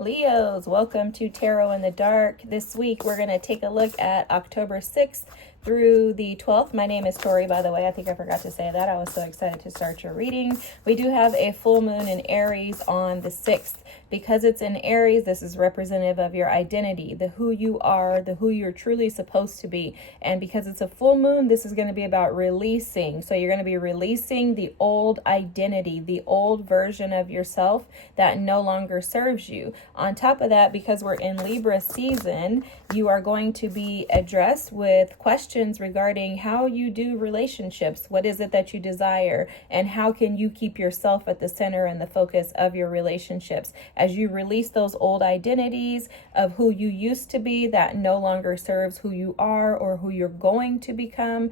Leos, welcome to Tarot in the Dark. This week we're going to take a look at October 6th through the 12th. My name is Tori, by the way. I think I forgot to say that. I was so excited to start your reading. We do have a full moon in Aries on the 6th. Because it's in Aries, this is representative of your identity, the who you are, the who you're truly supposed to be. And because it's a full moon, this is going to be about releasing. So you're going to be releasing the old identity, the old version of yourself that no longer serves you. On top of that, because we're in Libra season, you are going to be addressed with questions regarding how you do relationships. What is it that you desire? And how can you keep yourself at the center and the focus of your relationships? As you release those old identities of who you used to be that no longer serves who you are or who you're going to become,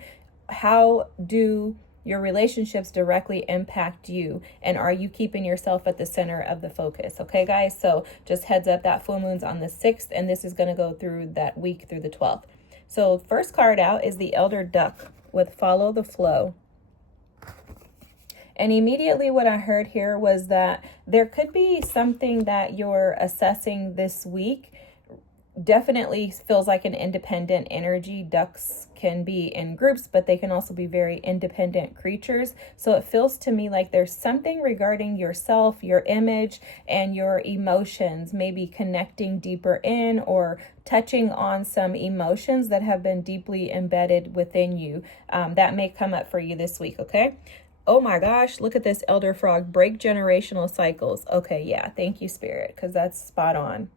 how do your relationships directly impact you? And are you keeping yourself at the center of the focus? Okay, guys, so just heads up, that full moon's on the 6th, and this is going to go through that week through the 12th. So first card out is the Elder Duck with Follow the Flow. And immediately what I heard here was that there could be something that you're assessing this week. Definitely feels like an independent energy. Ducks can be in groups, but they can also be very independent creatures. So it feels to me like there's something regarding yourself, your image, and your emotions, maybe connecting deeper in or touching on some emotions that have been deeply embedded within you. That may come up for you this week, okay? Oh my gosh, look at this Elder Frog. Break generational cycles. Okay, yeah, thank you, Spirit, because that's spot on.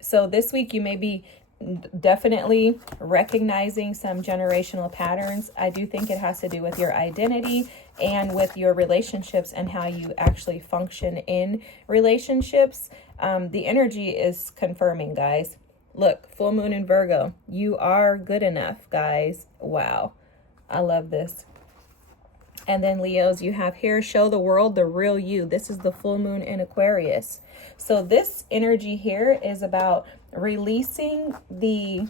So this week you may be definitely recognizing some generational patterns. I do think it has to do with your identity and with your relationships and how you actually function in relationships. The energy is confirming, guys. Look, full moon in Virgo. You are good enough, guys. Wow. I love this. And then Leos, you have here, show the world the real you. This is the full moon in Aquarius. So this energy here is about releasing the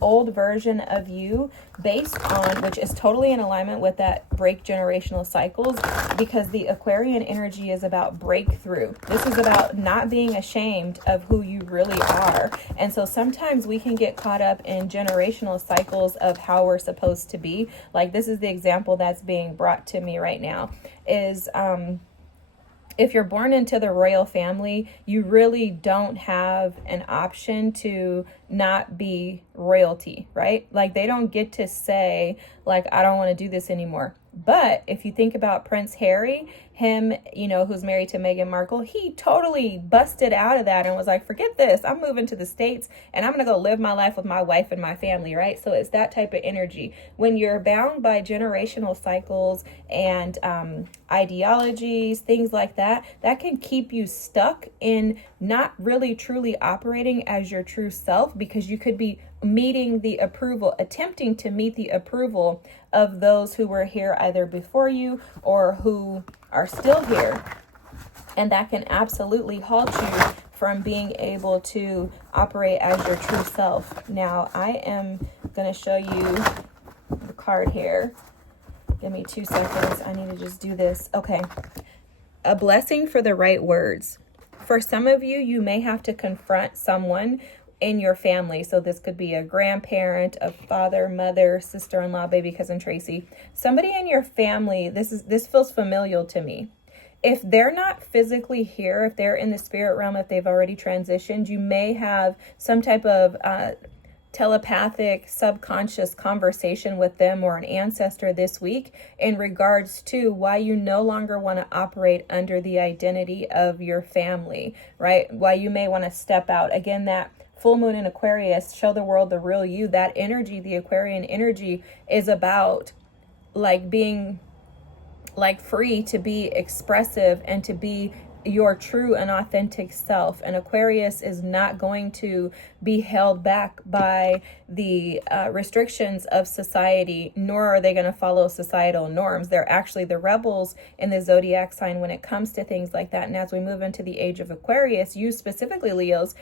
old version of you based on, which is totally in alignment with that break generational cycles, because the Aquarian energy is about breakthrough. This is about not being ashamed of who you really are. And so sometimes we can get caught up in generational cycles of how we're supposed to be. Like this is the example that's being brought to me right now is, if you're born into the royal family, you really don't have an option to not be royalty, right? Like they don't get to say, like, I don't want to do this anymore. But if you think about Prince Harry, him, you know, who's married to Meghan Markle, he totally busted out of that and was like, forget this. I'm moving to the States and I'm going to go live my life with my wife and my family, right? So it's that type of energy. When you're bound by generational cycles and ideologies, things like that, that can keep you stuck in not really truly operating as your true self, because you could be attempting to meet the approval of those who were here either before you or who are still here. And that can absolutely halt you from being able to operate as your true self. Now, I am going to show you the card here. Give me 2 seconds. I need to just do this. Okay. A blessing for the right words. For some of you, you may have to confront someone in your family. So this could be a grandparent, a father, mother, sister-in-law, baby cousin Tracy. Somebody in your family, this feels familial to me. If they're not physically here, if they're in the spirit realm, if they've already transitioned, you may have some type of telepathic, subconscious conversation with them or an ancestor this week in regards to why you no longer want to operate under the identity of your family, right? Why you may want to step out. Again, that full moon in Aquarius, show the world the real you. That energy, the Aquarian energy, is about like being like free to be expressive and to be your true and authentic self. And Aquarius is not going to be held back by the restrictions of society, nor are they going to follow societal norms. They're actually the rebels in the zodiac sign when it comes to things like that. And as we move into the age of Aquarius, you specifically, Leos,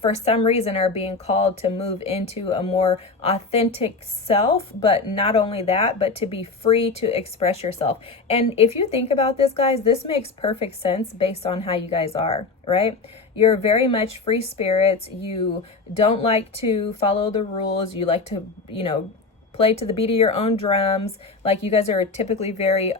for some reason are being called to move into a more authentic self, but not only that, but to be free to express yourself. And if you think about this, guys, this makes perfect sense based on how you guys are, right? you're very much free spirits. You don't like to follow the rules. You like to, play to the beat of your own drums. Like, you guys are typically very,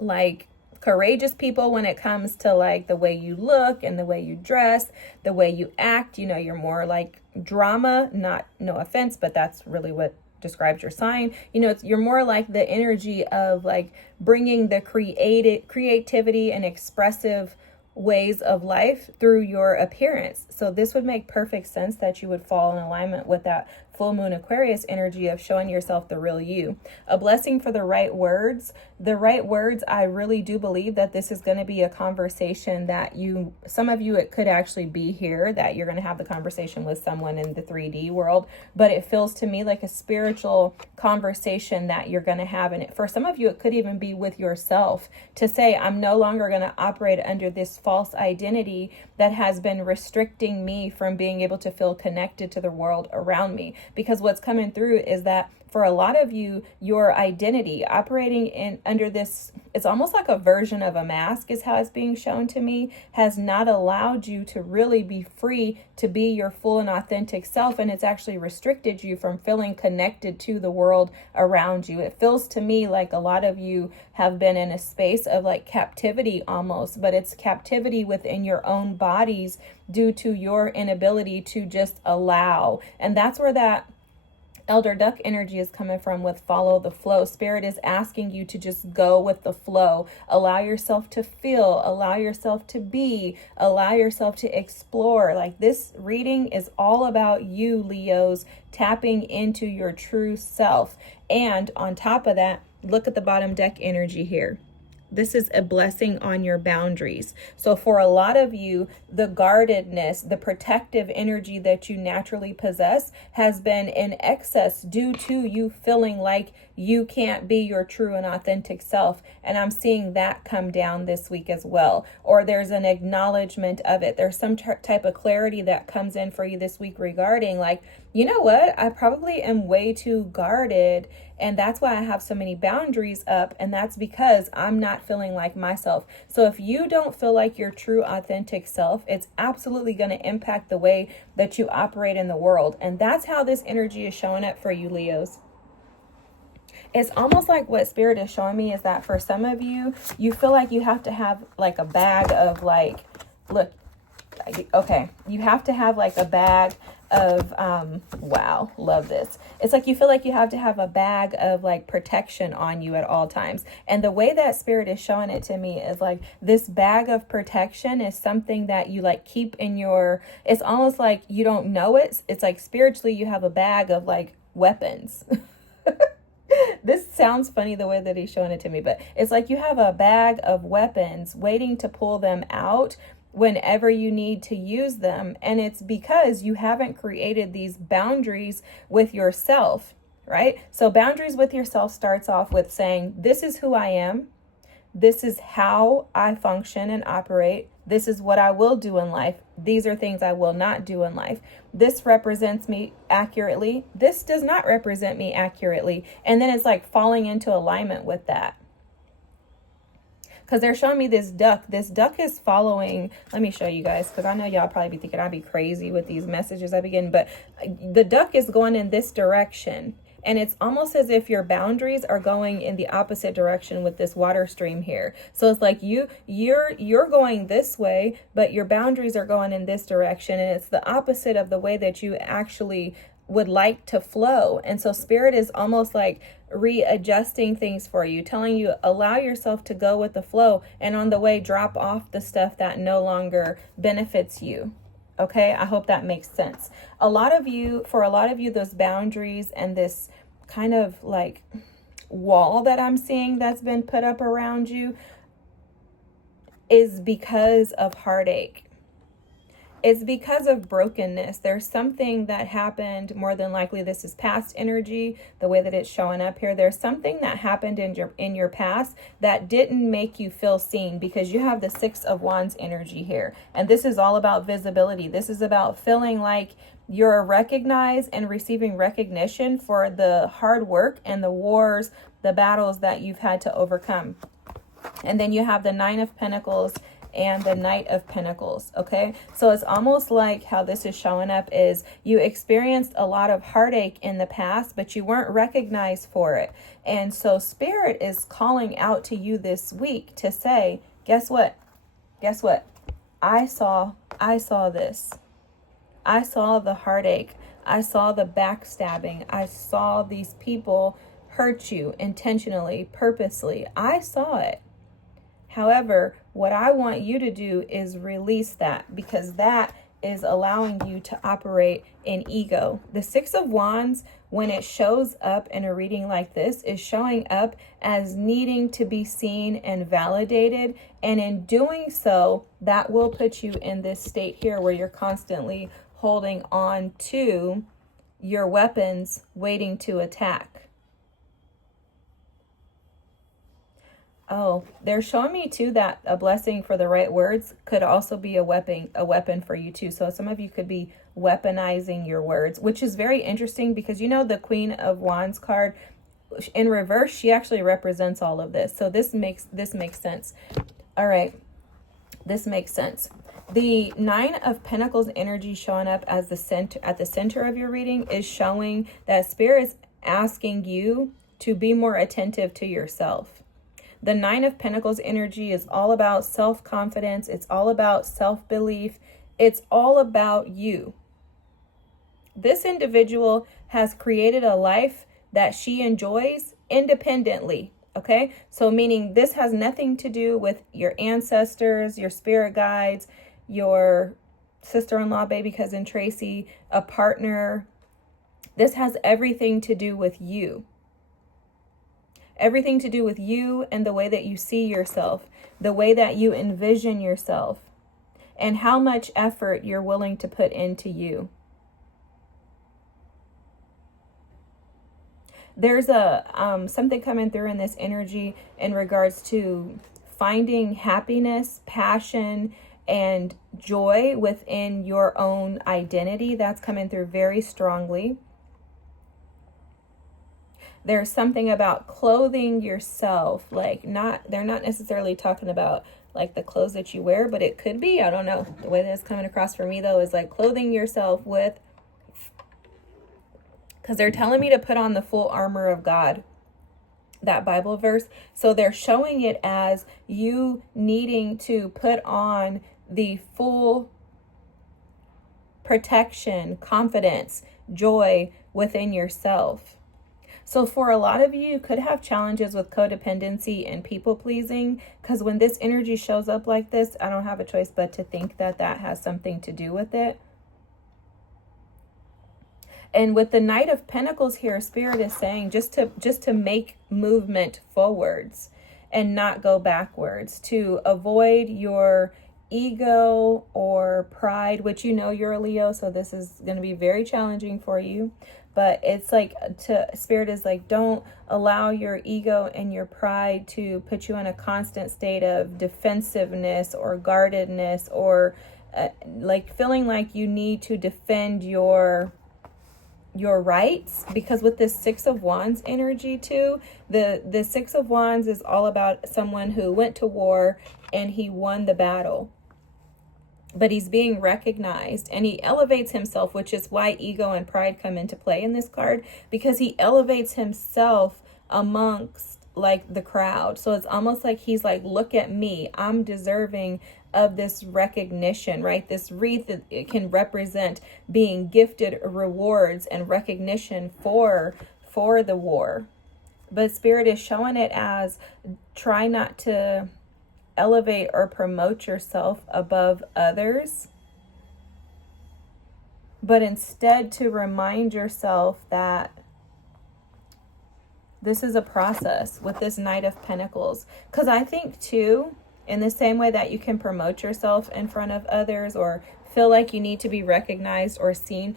like, courageous people when it comes to like the way you look and the way you dress, the way you act. You're more like drama, no offense, but that's really what describes your sign. You're more like the energy of like bringing the creativity and expressive ways of life through your appearance. So this would make perfect sense that you would fall in alignment with that full moon Aquarius energy of showing yourself the real you. A blessing for the right words. The right words, I really do believe that this is going to be a conversation that some of you, it could actually be here, that you're going to have the conversation with someone in the 3D world, but it feels to me like a spiritual conversation that you're going to have. And for some of you, it could even be with yourself, to say, I'm no longer going to operate under this false identity that has been restricting me from being able to feel connected to the world around me. Because what's coming through is that for a lot of you, your identity operating under this, it's almost like a version of a mask is how it's being shown to me, has not allowed you to really be free to be your full and authentic self. And it's actually restricted you from feeling connected to the world around you. It feels to me like a lot of you have been in a space of like captivity almost, but it's captivity within your own bodies due to your inability to just allow. And that's where that Elder Duck energy is coming from with follow the flow. Spirit is asking you to just go with the flow. Allow yourself to feel, allow yourself to be, allow yourself to explore. Like, this reading is all about you, Leos, tapping into your true self. And on top of that, look at the bottom deck energy here. This is a blessing on your boundaries. So for a lot of you, the guardedness, the protective energy that you naturally possess has been in excess due to you feeling like you can't be your true and authentic self. And I'm seeing that come down this week as well. Or there's an acknowledgement of it. There's some type of clarity that comes in for you this week regarding like, you know what? I probably am way too guarded. And that's why I have so many boundaries up. And that's because I'm not feeling like myself. So if you don't feel like your true authentic self, it's absolutely going to impact the way that you operate in the world. And that's how this energy is showing up for you, Leos. It's almost like what Spirit is showing me is that for some of you, you feel like you have to have like a bag of like, look, okay, you have to have like a bag of wow, love this. It's like you feel like you have to have a bag of like protection on you at all times. And the way that Spirit is showing it to me is like this bag of protection is something that you like keep in your, it's almost like you don't know it. It's like spiritually you have a bag of like weapons. This sounds funny the way that he's showing it to me, but it's like you have a bag of weapons waiting to pull them out whenever you need to use them. And it's because you haven't created these boundaries with yourself, right? So boundaries with yourself starts off with saying, this is who I am. This is how I function and operate. This is what I will do in life. These are things I will not do in life. This represents me accurately. This does not represent me accurately. And then it's like falling into alignment with that. Because they're showing me this duck. This duck is following. Let me show you guys, because I know y'all probably be thinking I'd be crazy with these messages I begin. But the duck is going in this direction. And it's almost as if your boundaries are going in the opposite direction with this water stream here. So it's like you're going this way, but your boundaries are going in this direction. And it's the opposite of the way that you actually would like to flow. And so Spirit is almost like readjusting things for you, telling you, allow yourself to go with the flow. And on the way, drop off the stuff that no longer benefits you. Okay, I hope that makes sense. For a lot of you, those boundaries and this kind of like wall that I'm seeing that's been put up around you is because of heartache. It's because of brokenness. There's something that happened, more than likely this is past energy, the way that it's showing up here. There's something that happened in your past that didn't make you feel seen, because you have the 6 of Wands energy here. And this is all about visibility. This is about feeling like you're recognized and receiving recognition for the hard work and the wars, the battles that you've had to overcome. And then you have the 9 of Pentacles and the Knight of Pentacles. Okay, so it's almost like how this is showing up is you experienced a lot of heartache in the past, but you weren't recognized for it. And so Spirit is calling out to you this week to say, guess what? Guess what? I saw this. I saw the heartache. I saw the backstabbing. I saw these people hurt you intentionally, purposely. I saw it. However, what I want you to do is release that, because that is allowing you to operate in ego. The Six of Wands, when it shows up in a reading like this, is showing up as needing to be seen and validated. And in doing so, that will put you in this state here where you're constantly holding on to your weapons, waiting to attack. Oh, they're showing me too that a blessing for the right words could also be a weapon for you too. So some of you could be weaponizing your words, which is very interesting because, you know, the Queen of Wands card in reverse, she actually represents all of this. So this makes sense. All right. This makes sense. The Nine of Pentacles energy showing up as at the center of your reading is showing that Spirit is asking you to be more attentive to yourself. The Nine of Pentacles energy is all about self-confidence. It's all about self-belief. It's all about you. This individual has created a life that she enjoys independently. Okay, so meaning this has nothing to do with your ancestors, your spirit guides, your sister-in-law, baby cousin Tracy, a partner. This has everything to do with you. Everything to do with you and the way that you see yourself, the way that you envision yourself, and how much effort you're willing to put into you. There's a something coming through in this energy in regards to finding happiness, passion, and joy within your own identity. That's coming through very strongly. There's something about clothing yourself, like they're not necessarily talking about like the clothes that you wear, but it could be, I don't know. The way that's coming across for me though is like clothing yourself with, because they're telling me to put on the full armor of God, that Bible verse. So they're showing it as you needing to put on the full protection, confidence, joy within yourself. So for a lot of you, you could have challenges with codependency and people pleasing, because when this energy shows up like this, I don't have a choice but to think that that has something to do with it. And with the Knight of Pentacles here, Spirit is saying just to make movement forwards and not go backwards, to avoid your ego or pride, which you know you're a Leo, so this is going to be very challenging for you. But it's like, Spirit is like, don't allow your ego and your pride to put you in a constant state of defensiveness or guardedness, or like feeling like you need to defend your rights. Because with this Six of Wands energy too, the Six of Wands is all about someone who went to war and he won the battle, but he's being recognized and he elevates himself, which is why ego and pride come into play in this card, because he elevates himself amongst like the crowd. So it's almost like he's like, look at me, I'm deserving of this recognition, right? This wreath, it can represent being gifted rewards and recognition for the war. But Spirit is showing it as, try not to elevate or promote yourself above others, but instead to remind yourself that this is a process with this Knight of Pentacles. Because I think too, in the same way that you can promote yourself in front of others or feel like you need to be recognized or seen,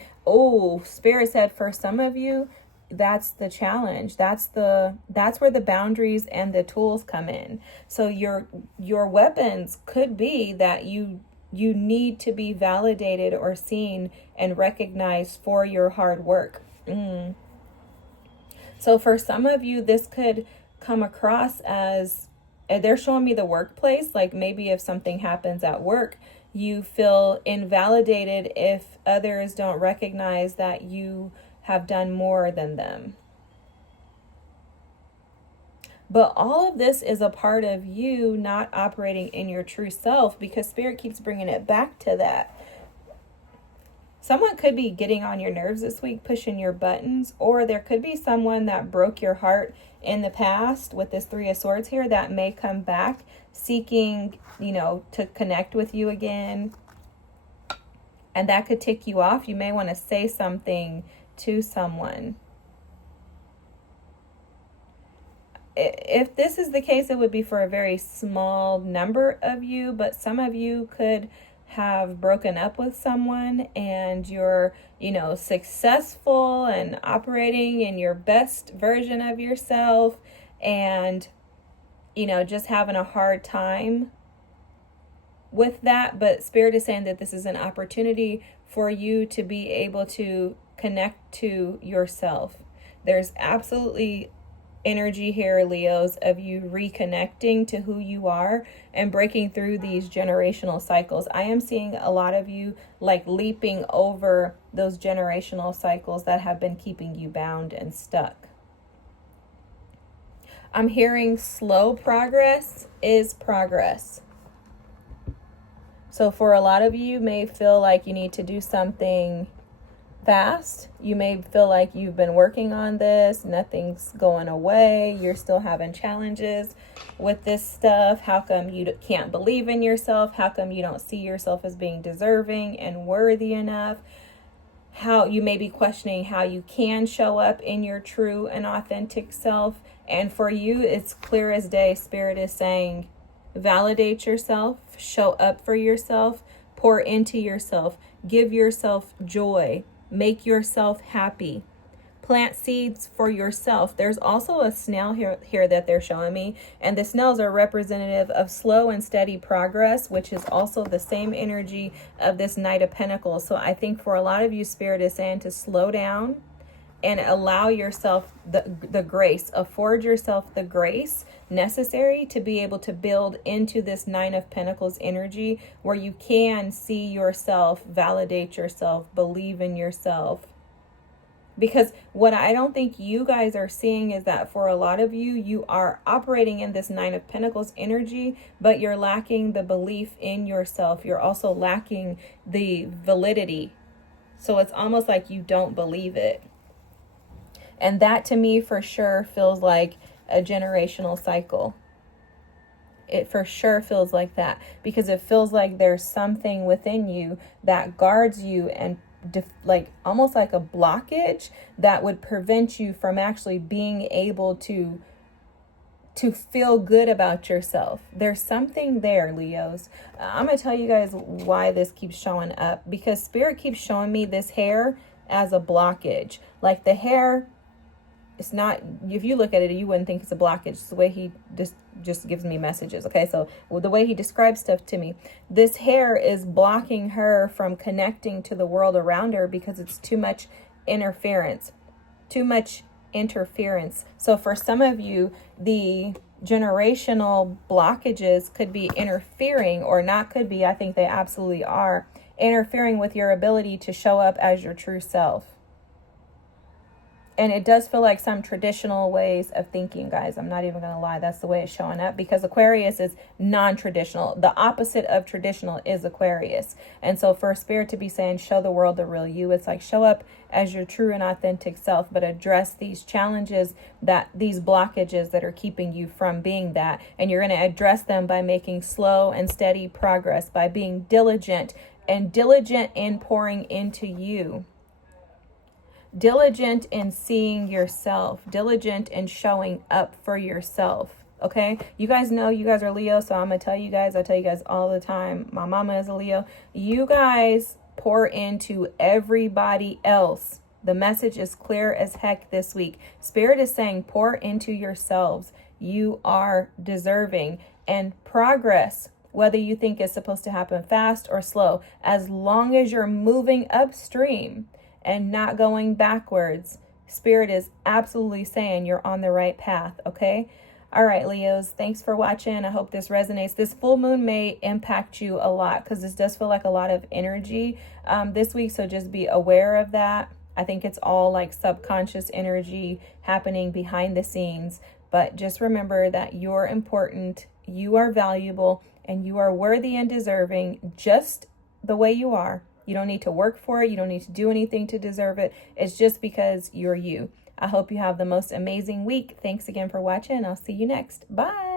Spirit said for some of you, that's the challenge. That's where the boundaries and the tools come in. So your weapons could be that you need to be validated or seen and recognized for your hard work. So for some of you, this could come across as they're showing me the workplace. Like maybe if something happens at work, you feel invalidated if others don't recognize that you have done more than them. But all of this is a part of you not operating in your true self, because Spirit keeps bringing it back to that. Someone could be getting on your nerves this week, pushing your buttons, or there could be someone that broke your heart in the past with this Three of Swords here that may come back seeking, to connect with you again. And that could tick you off. You may want to say something to someone. If this is the case, it would be for a very small number of you, but some of you could have broken up with someone and you're, successful and operating in your best version of yourself and, just having a hard time with that. But Spirit is saying that this is an opportunity for you to be able to connect to yourself. There's absolutely energy here, Leos, of you reconnecting to who you are and breaking through these generational cycles. I am seeing a lot of you like leaping over those generational cycles that have been keeping you bound and stuck. I'm hearing slow progress is progress. So for a lot of you may feel like you need to do something fast. You may feel like you've been working on this, nothing's going away, you're still having challenges with this stuff. How come you can't believe in yourself? How come you don't see yourself as being deserving and worthy enough? How you may be questioning how you can show up in your true and authentic self. And for you, it's clear as day. Spirit is saying, validate yourself, show up for yourself, pour into yourself, give yourself joy, make yourself happy. Plant seeds for yourself. There's also a snail here that they're showing me, and the snails are representative of slow and steady progress, which is also the same energy of this Knight of Pentacles. So I think for a lot of you, Spirit is saying to slow down and allow yourself the grace, afford yourself the grace necessary to be able to build into this Nine of Pentacles energy where you can see yourself, validate yourself, believe in yourself. Because what I don't think you guys are seeing is that for a lot of you, you are operating in this Nine of Pentacles energy, but you're lacking the belief in yourself. You're also lacking the validity. So it's almost like you don't believe it. And that to me for sure feels like a generational cycle. It for sure feels like that, because it feels like there's something within you that guards you and like almost like a blockage that would prevent you from actually being able to feel good about yourself. There's something there, Leos. I'm going to tell you guys why this keeps showing up, because Spirit keeps showing me this hair as a blockage. Like the hair, it's not, if you look at it, you wouldn't think it's a blockage. It's the way he just gives me messages. Okay, so the way he describes stuff to me, this hair is blocking her from connecting to the world around her because it's too much interference. So for some of you, the generational blockages could be interfering, or not could be, I think they absolutely are, interfering with your ability to show up as your true self. And it does feel like some traditional ways of thinking, guys. I'm not even going to lie. That's the way it's showing up, because Aquarius is non-traditional. The opposite of traditional is Aquarius. And so for Spirit to be saying, show the world the real you, it's like show up as your true and authentic self, but address these challenges, these blockages that are keeping you from being that. And you're going to address them by making slow and steady progress, by being diligent in pouring into you. Diligent in seeing yourself, diligent in showing up for yourself. Okay, you guys know you guys are Leo, so I'm gonna tell you guys, I tell you guys all the time, my mama is a Leo. You guys pour into everybody else. The message is clear as heck this week. Spirit is saying pour into yourselves. You are deserving. And progress, whether you think it's supposed to happen fast or slow, as long as you're moving upstream and not going backwards, Spirit is absolutely saying you're on the right path, okay? All right, Leos, thanks for watching. I hope this resonates. This full moon may impact you a lot because this does feel like a lot of energy this week. So just be aware of that. I think it's all like subconscious energy happening behind the scenes. But just remember that you're important, you are valuable, and you are worthy and deserving just the way you are. You don't need to work for it. You don't need to do anything to deserve it. It's just because you're you. I hope you have the most amazing week. Thanks again for watching. I'll see you next. Bye.